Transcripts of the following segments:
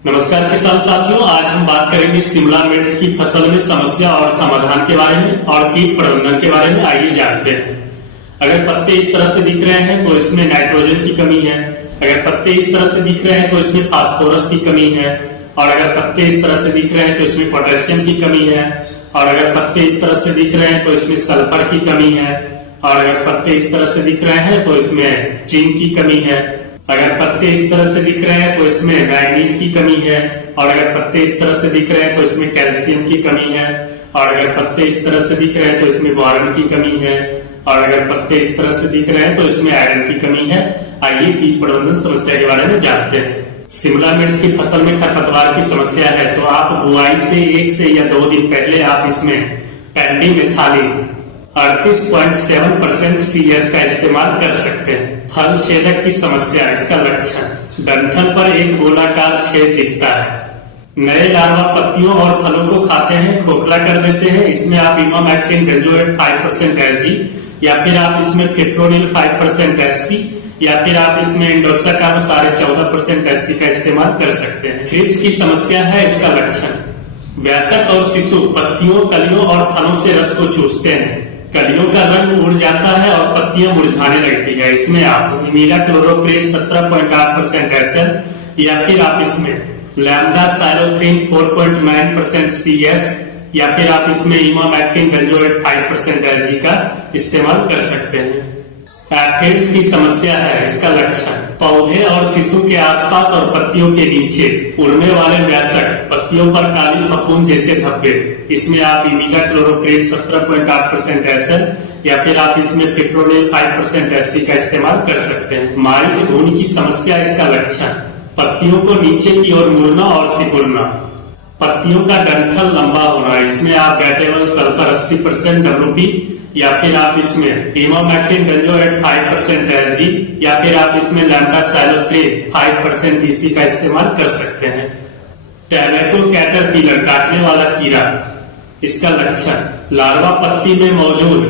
नमस्कार किसान साथियों, आज हम बात करेंगे शिमला मिर्च की फसल में समस्या और समाधान के बारे में और कीट प्रबंधन के बारे में। आइए जानते हैं। अगर पत्ते इस तरह से दिख रहे हैं तो इसमें नाइट्रोजन की कमी है। अगर पत्ते इस तरह से दिख रहे हैं तो इसमें फास्फोरस की कमी है। और अगर पत्ते इस तरह से दिख रहे हैं तो इसमें पोटेशियम की कमी है। और अगर पत्ते इस तरह से दिख रहे हैं तो इसमें सल्फर की कमी है। और अगर पत्ते इस तरह से दिख रहे हैं तो इसमें जिंक की कमी है। अगर पत्ते इस तरह से दिख रहे हैं तो इसमें मैग्नीज की कमी है। और अगर पत्ते इस तरह से दिख रहे हैं तो इसमें कैल्शियम की कमी है। और अगर पत्ते इस तरह से दिख रहे हैं तो इसमें बोरॉन की कमी है। और अगर पत्ते इस तरह से दिख रहे हैं तो इसमें आयरन की कमी है। आइए कीट प्रबंधन समस्या के बारे में जानते हैं। शिमला मिर्च की फसल में खरपतवार की समस्या है तो आप बुआई से 1 से या 2 दिन पहले आप इसमें पेंडिमेथालिन 38.7% CS का इस्तेमाल कर सकते हैं। फल छेदक की समस्या, इसका लक्षण डंठल पर एक गोलाकार छेद दिखता है। नए लार्वा पत्तियों और फलों को खाते हैं, खोखला कर देते हैं। इसमें आप इमामेक्टिन बेंजोएट 5% SG या फिर आप इसमें फिप्रोनिल 5% SC या फिर आप इसमें इंडोक्साकार्ब 14.5% SC का इस्तेमाल कर सकते हैं। थ्रिप्स की समस्या है, इसका लक्षण वयस्क और शिशु पत्तियों, कलियों और फलों से रस को चूसते हैं। कलियों का रंग उड़ जाता है और पत्तियां मुरझाने लगती है। इसमें आप इमिडाक्लोरोप्रिड 17.8% SL या फिर आप इसमें लैम्डा साइलोथ्रीन 4.9% CS या फिर आप इसमें इमामेक्टिन बेंजोएट 5% SG का इस्तेमाल कर सकते हैं। एफिड्स की समस्या है, इसका लक्षण पौधे और शिशु के आसपास और पत्तियों के नीचे उड़ने वाले वयस्क पत्तियों पर काली फफूंद जैसे धब्बे। इसमें आप इमिडाक्लोरोप्रिड 17.8% SL या फिर आप इसमें फिप्रोनिल 5% SC का इस्तेमाल कर सकते हैं। माइल्ड घुन की समस्या, इसका लक्षण पत्तियों को नीचे की ओर मुड़ना और सिकुड़ना, पत्तियों का डंठल लंबा होना। इसमें आप गैटेबल सल्फर 80% WP या फिर आप इसमें इमामेक्टिन बेंजोएट 5% SG या फिर आप इसमें लैम्डा साइलोथ्रीन 5% EC का इस्तेमाल कर सकते हैं। टैमेटो कैटरपिलर, काटने वाला कीड़ा, इसका लक्षण लार्वा पत्ती में मौजूद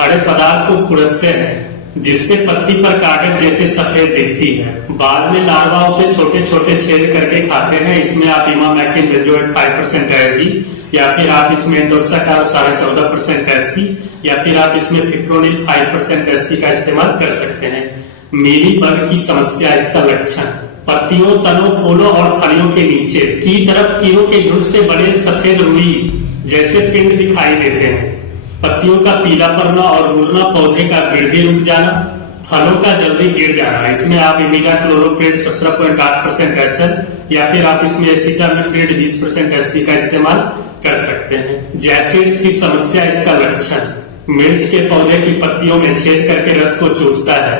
हरे पदार्थ को खुरसते हैं जिससे पत्ती पर कागज जैसे सफेद दिखती है। बाद में लार्वा उसे छोटे छोटे छेद करके खाते हैं। इसमें आप इमामेक्टिन बेंजोएट 5% SG या फिर आप इसमें इंडोक्साकार्ब 14.5% SC या फिर आप इसमें फिप्रोनिल 5% SC का इस्तेमाल कर सकते हैं। मीली बग की समस्या, इसका लक्षण पत्तियों, तनों, फूलों और फलियों के नीचे की तरफ कीड़ों के झुंड से बड़े सफेद रुई जैसे पिंड दिखाई देते हैं। पत्तियों का पीला पड़ना और मुड़ना, पौधे का वृद्धि रुक जाना, फलों का जल्दी गिर जाना। इसमें आप इमिडाक्लोरोप्रिड 17.8% SL या फिर आप इसमें एसिटामिप्रिड 20% SP का इस्तेमाल कर सकते हैं। जैसिड्स की समस्या, इसका लक्षण मिर्च के पौधे की पत्तियों में छेद करके रस को चूसता है।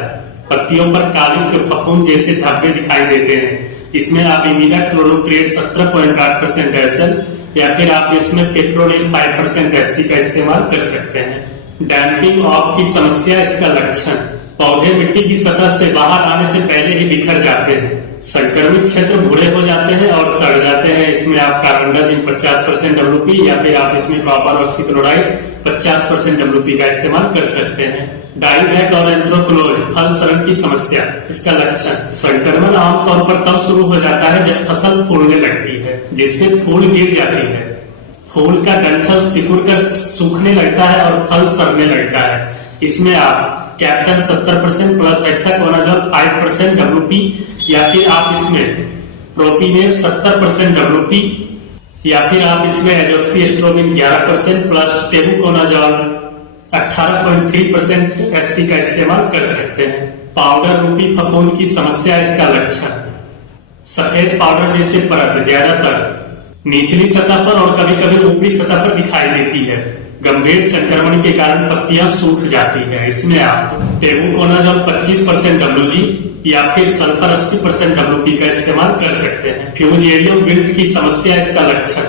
पत्तियों पर काली के फफूंद जैसे धब्बे दिखाई देते हैं। इसमें आप इमिडाक्लोरोप्रिड 17.8% SL या फिर आप इसमें फिप्रोनिल 5% SC का इस्तेमाल कर सकते हैं। डैम्पिंग ऑफ की समस्या, इसका लक्षण पौधे मिट्टी की सतह से बाहर आने से पहले ही बिखर जाते हैं। संक्रमित क्षेत्र भूरे हो जाते हैं और सड़ जाते हैं। इसमें आप कार्बेंडाजिम 50% WP या फिर आप इसमें कॉपर ऑक्सीक्लोराइड 50% WP का इस्तेमाल कर सकते हैं। डाइबैक और एंथ्रोक्लोज, फल सड़न की समस्या, इसका लक्षण संक्रमण आमतौर पर तब शुरू हो जाता है जब फसल फूलने लगती है जिससे फूल गिर जाती है। फूल का डंठल सिकुड़कर सूखने लगता है और फल सड़ने लगता है। इसमें आप कैप्टन 70% प्लस हेक्साकोनाजोल 5% WP या फिर आप इसमें प्रोपिनेव 70% WP या फिर आप इसमें एजोक्सीएस्ट्रोबिन 11% प्लस टेबुकोनाजोल 18.3% SC का इस्तेमाल कर सकते हैं। पाउडर रूपी फफूंद की समस्या, इसका लक्षण सफेद पाउडर जैसे परत ज्यादातर निचली सतह पर और कभी कभी ऊपरी सतह पर दिखाई देती है। गंभीर संक्रमण के कारण पत्तियां सूख जाती है। इसमें आप टेबुकोनाजोल 25% WG या फिर सल्फर 80% WP का इस्तेमाल कर सकते हैं। फ्यूजेरियम विल्ट की समस्या, इसका लक्षण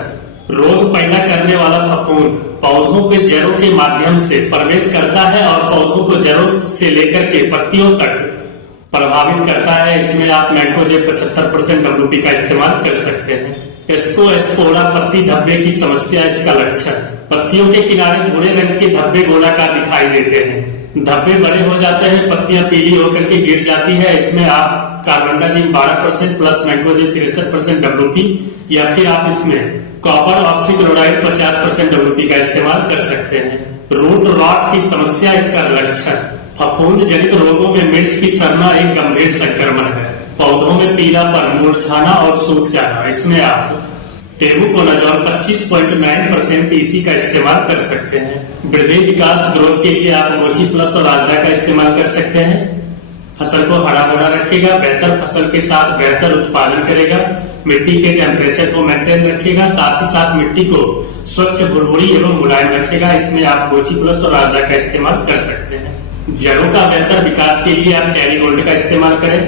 रोग पैदा करने वाला फफूंद पौधों के जड़ों के माध्यम से प्रवेश करता है और पौधों को जड़ों से लेकर के पत्तियों तक प्रभावित करता है। इसमें आप मैंकोजेब 75% WP का इस्तेमाल कर सकते हैं। एस्कोस्पोरा पत्ती धब्बे की समस्या, इसका लक्षण पत्तियों के किनारे भूरे रंग के धब्बे गोलाकार दिखाई देते हैं। धब्बे बड़े हो जाते हैं, पत्तियां पीली होकर के गिर जाती है। इसमें आप कार्बेंडाजिम 12% प्लस मैंकोजेब 63% WP, या फिर आप इसमें कॉपर ऑक्सीक्लोराइड 50% WP का इस्तेमाल कर सकते हैं। रूट रॉट की समस्या, इसका लक्षण, फफूंद जनित रोगों में मिर्च की सड़ना एक गंभीर संक्रमण है। पौधों में पीलापन, मुरझाना और सूख जाना, इसमें आप टेबुकोनाजोल 25.9% TC का इस्तेमाल कर सकते हैं। वृद्धि विकास ग्रोथ के लिए आप मोची प्लस और आजदा का इस्तेमाल कर सकते हैं। फसल को हरा भरा रखेगा, बेहतर फसल के साथ बेहतर उत्पादन करेगा, मिट्टी के टेम्परेचर को मेंटेन रखेगा, साथ ही साथ मिट्टी को स्वच्छ, भुरभुरी एवं मुलायम रखेगा। इसमें आप मोची प्लस और आजदा का इस्तेमाल कर सकते हैं। जड़ों का बेहतर विकास के लिए आप टेरीगोल्ड का इस्तेमाल करें।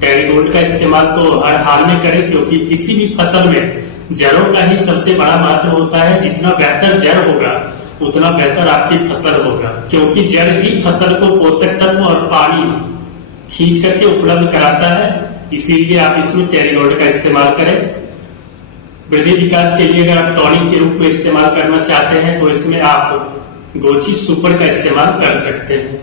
टेरीगोल्ड का इस्तेमाल तो हर हाल में करें, क्योंकि किसी भी फसल में जड़ों का ही सबसे बड़ा महत्व होता है। जितना बेहतर जड़ होगा उतना बेहतर आपकी फसल होगा, क्योंकि जड़ ही फसल को पोषक तत्व और पानी खींच करके उपलब्ध कराता है। इसीलिए आप इसमें टेरीगोल्ड का इस्तेमाल करें। वृद्धि विकास के लिए अगर आप टॉनिक के रूप में इस्तेमाल करना चाहते हैं तो इसमें आप गोची सुपर का इस्तेमाल कर सकते हैं।